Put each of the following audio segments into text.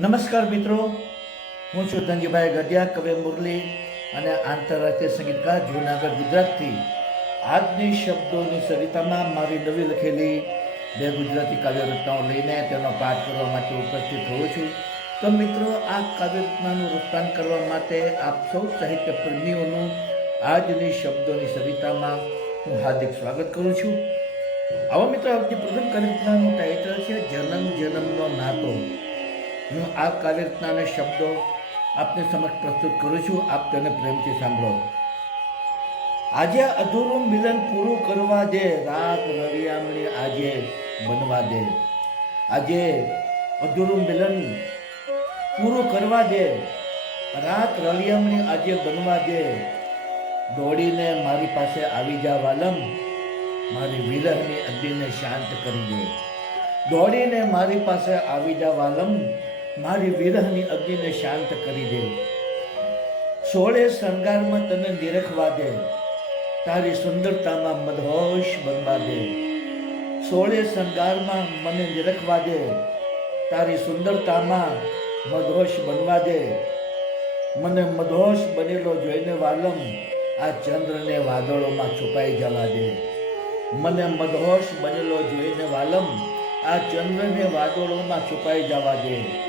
નમસ્કાર મિત્રો. હું છું ધનજીભાઈ ગઢિયા, કવિ મુરલી અને આંતરરાષ્ટ્રીય સંગીતકાર, જૂનાગઢ, ગુજરાતથી. આજની શબ્દોની સરિતામાં મારી નવી લખેલી બે ગુજરાતી કાવ્યરચનાઓ લઈને તેનો પાઠ કરવા માટે ઉપસ્થિત હોઉં છું. તો મિત્રો, આ કાવ્યરચનાનું રૂપાંતર કરવા માટે આપ સૌ સાહિત્ય પ્રેમીઓનું આજની શબ્દોની સરિતામાં હું હાર્દિક સ્વાગત કરું છું. આવા મિત્રો આપની પ્રથમ કાવ્યરચનાનું ટાઇટલ છે, જન્મ જન્મનો નાતો. હું આ કાવ્યરચનાના શબ્દો આપને સમક્ષ પ્રસ્તુત કરું છું. આપ તેને પ્રેમથી સાંભળો. આજે અધૂરું મિલન પૂરું કરવા દે, રાત રળિયામણી આજે બનવા દે. આજે અધૂરું મિલન પૂરું કરવા દે, રાત રળિયામણી આજે બનવા દે. દોડીને મારી પાસે આવી જા વાલમ, મારી વિરહની અગ્નિને શાંત કરી દે. દોડીને મારી પાસે આવી જા વાલમ મારી વિરહની અગ્નિને શાંત કરી દે. સોળે શણગારમાં તને નિરખવા દે. તારી સુંદરતામાં મદહોશ બનવા દે. સોળે શણગારમાં મને નિરખવા દે. તારી સુંદરતામાં મદહોશ બનવા દે. મને મધોશ બનેલો જોઈને વાલમ આ ચંદ્રને વાદળોમાં છુપાઈ જવા દે. મને મધોશ બનેલો જોઈને વાલમ આ ચંદ્રને વાદળોમાં છુપાઈ જવા દે.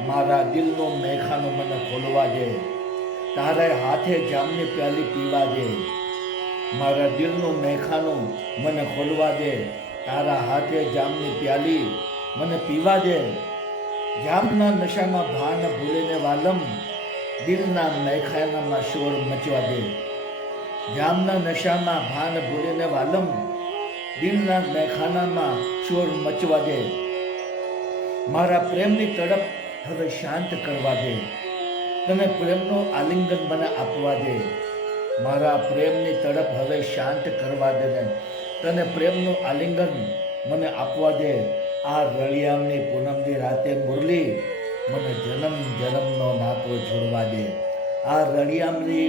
મારા દિલનો મેખાનો મને ખોલવા દે. તારે હાથે જામની પ્યાલી પીવા દે. મારા દિલનું મેખાનું મને ખોલવા દે. તારા હાથે જામની પ્યાલી મને પીવા દે. જામના નશામાં ભાન ભૂલીને વાલમ દિલના મેખાનામાં શોર મચવા દે. જામના નશામાં ભાન ભૂલીને વાલમ દિલના મેખાનામાં શોર મચવા દે. મારા પ્રેમની તડપ હવે શાંત કરવા દે. તને પ્રેમનો આલિંગન મને આપવા દે. મારા પ્રેમની તડપ હવે શાંત કરવા દે ને. તને પ્રેમનું આલિંગન મને આપવા દે. આ રળિયામની પૂનમની રાતે મુરલી મને જન્મ જન્મનો નાતો જોડવા દે. આ રળિયામની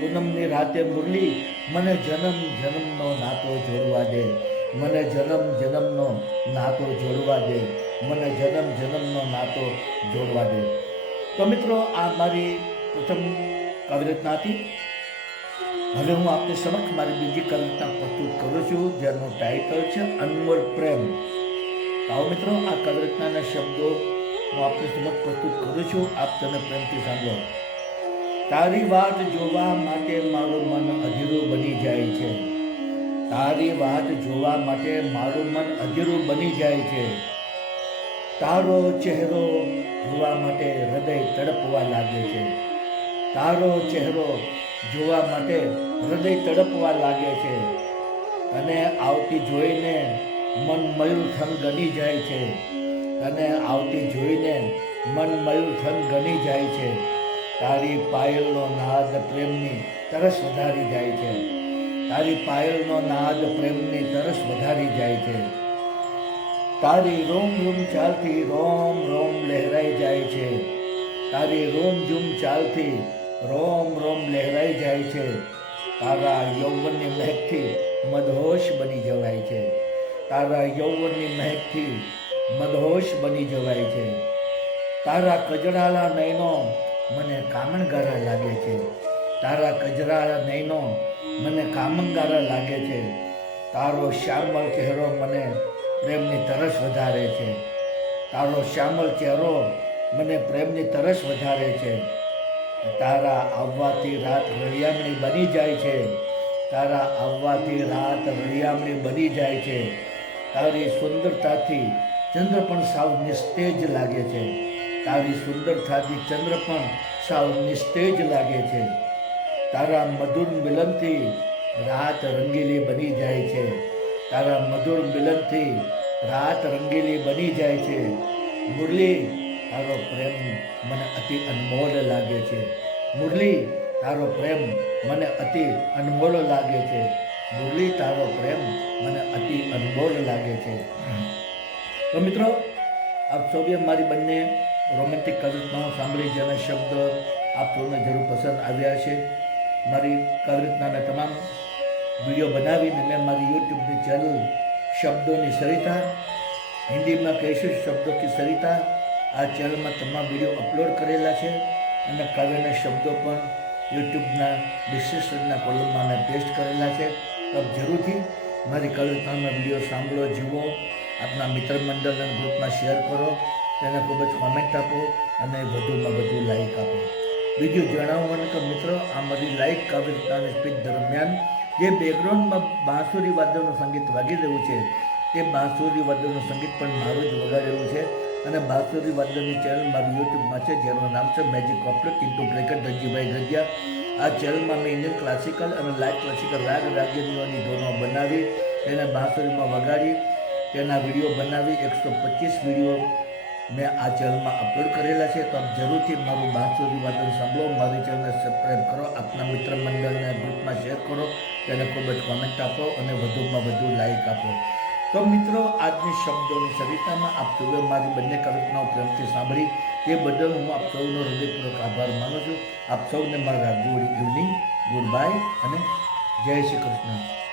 પૂનમની રાતે મુરલી મને જન્મ જન્મનો નાતો જોડવા દે. મને જન્મ જન્મનો નાતો જોડવા દે. મને જન્મ જન્મનો નાતો જોડવા દે. તો મિત્રો, આ મારી પ્રથમ કવિરચના હતી. હવે હું આપની સમક્ષ મારી બીજી કવિતા પ્રસ્તુત કરું છું, જેનું ટાઇટલ છે અનમોલ પ્રેમ. આવો મિત્રો, આ કવિરચનાના શબ્દો હું આપની સમક્ષ પ્રસ્તુત કરું છું. આપ તમે પ્રેમથી સાંભળો. તારી વાત જોવા માટે મારું મન અધીરું બની જાય છે. તારી વાત જોવા માટે મારું મન અધીરું બની જાય છે. તારો ચહેરો જોવા માટે હૃદય તડપવા લાગે છે. તારો ચહેરો જોવા માટે હૃદય તડપવા લાગે છે. અને આવતી જોઈને મન મયુરથન ગણી જાય છે. અને આવતી જોઈને મન મયુરથન ગણી જાય છે. તારી પાયલનો નાદ પ્રેમની તરસ વધારી જાય છે. તારી પાયલનો નાદ પ્રેમની તરસ વધારી જાય છે. તારી રોમ રૂમ ચાલતી, રોમ રોમ લહેરાઈ જાય છે. તારી રોમ ઝૂમ ચાલતી, રોમ રોમ લહેરાઈ જાય છે. તારા યૌવનની મહેકથી મદહોશ બની જવાય છે. તારા યૌવનની મહેકથી મદહોશ બની જવાય છે. તારા કજરાલા નયનો મને કામણગારા લાગે છે. તારા કજરાળા નયનો મને કામણગારા લાગે છે. તારો શ્યામળ ચહેરો મને પ્રેમની તરસ વધારે છે. તારો શ્યામલ ચહેરો મને પ્રેમની તરસ વધારે છે. તારા આવવાથી રાત રળિયામણી બની જાય છે. તારા આવવાથી રાત રળિયામણી બની જાય છે. તારી સુંદરતાથી ચંદ્ર પણ સાવ નિસ્તેજ લાગે છે. તારી સુંદરતાથી ચંદ્ર પણ સાવ નિસ્તેજ લાગે છે. તારા મધુર મિલનથી રાત રંગીલી બની જાય છે. તારા મધુર મિલનથી રાત રંગીલી બની જાય છે. મુરલી, તારો પ્રેમ મને અતિ અનમોલ લાગે છે. મુરલી, તારો પ્રેમ મને અતિ અનમોલ લાગે છે. મુરલી, તારો પ્રેમ મને અતિ અનમોલ લાગે છે. તો મિત્રો, આપ સૌએ મારી બંને રોમેન્ટિક કવિતાઓ સાંભળી જેના શબ્દ આપ સૌને જરૂર પસંદ આવ્યા છે. મારી કવિતાના તમામ વીડિયો બનાવીને મેં મારી યુટ્યુબની ચેનલ શબ્દોની સરિતા, હિન્દીમાં કહીશું શબ્દો કે સરિતા. આ ચેનલમાં તમામ વીડિયો અપલોડ કરેલા છે અને કાવ્યના શબ્દો પણ યુટ્યુબના ડિસ્ક્રિપ્શનના કોલમમાં મેં પેસ્ટ કરેલા છે. તો જરૂરથી મારી કવિતાના વીડિયો સાંભળો, જુઓ. આપના મિત્ર મંડળ અને ગ્રુપમાં શેર કરો. તેને ખૂબ જ કોમેન્ટ આપો અને વધુમાં વધુ લાઈક આપો. બીજું જણાવવાનું કે મિત્રો, આ મારી લાઈક કવિતાની સ્પીચ દરમિયાન જે બેકગ્રાઉન્ડમાં બાંસુરી વાદ્યનું સંગીત વાગી રહ્યું છે તે બાંસુરી વાદ્યનું સંગીત પણ મારું જ વગાડેલું છે અને બાંસુરી વાદ્યની ચેનલ મારી યુટ્યુબમાં છે, જેનું નામ છે magic couplet into cricket, Dhanjibhai ગજિયા આ ચેનલમાં મેં ઇન્ડિયન ક્લાસિકલ અને લાઇટ ક્લાસિકલ રાગ રાગીનીઓની ધોરણો બનાવી, તેને બાંસુરીમાં વગાડી, તેના વીડિયો બનાવી, એકસો પચીસ વીડિયો મેં આ ચેનલમાં અપલોડ કરેલા છે, તો આપ જરૂરથી મારું બાંસુરી વાદન સાંભળો, મારી ચેનલને સબસ્ક્રાઈબ કરો, આપના મિત્ર મંડળને ગ્રુપમાં શેર કરો, તેને ખૂબ જ કોમેન્ટ આપો અને વધુમાં વધુ લાઈક આપો. તો મિત્રો, આજની શબ્દોની સવિતામાં આપ સૌએ મારી બંને કવિતાઓ પ્રેમથી સાંભળી. તે બદલ હું આપ સૌનો હૃદયપૂર્વક આભાર માનું છું. આપ સૌને મારા ગુડ ઇવનિંગ ગુડ બાય અને જય શ્રી કૃષ્ણ.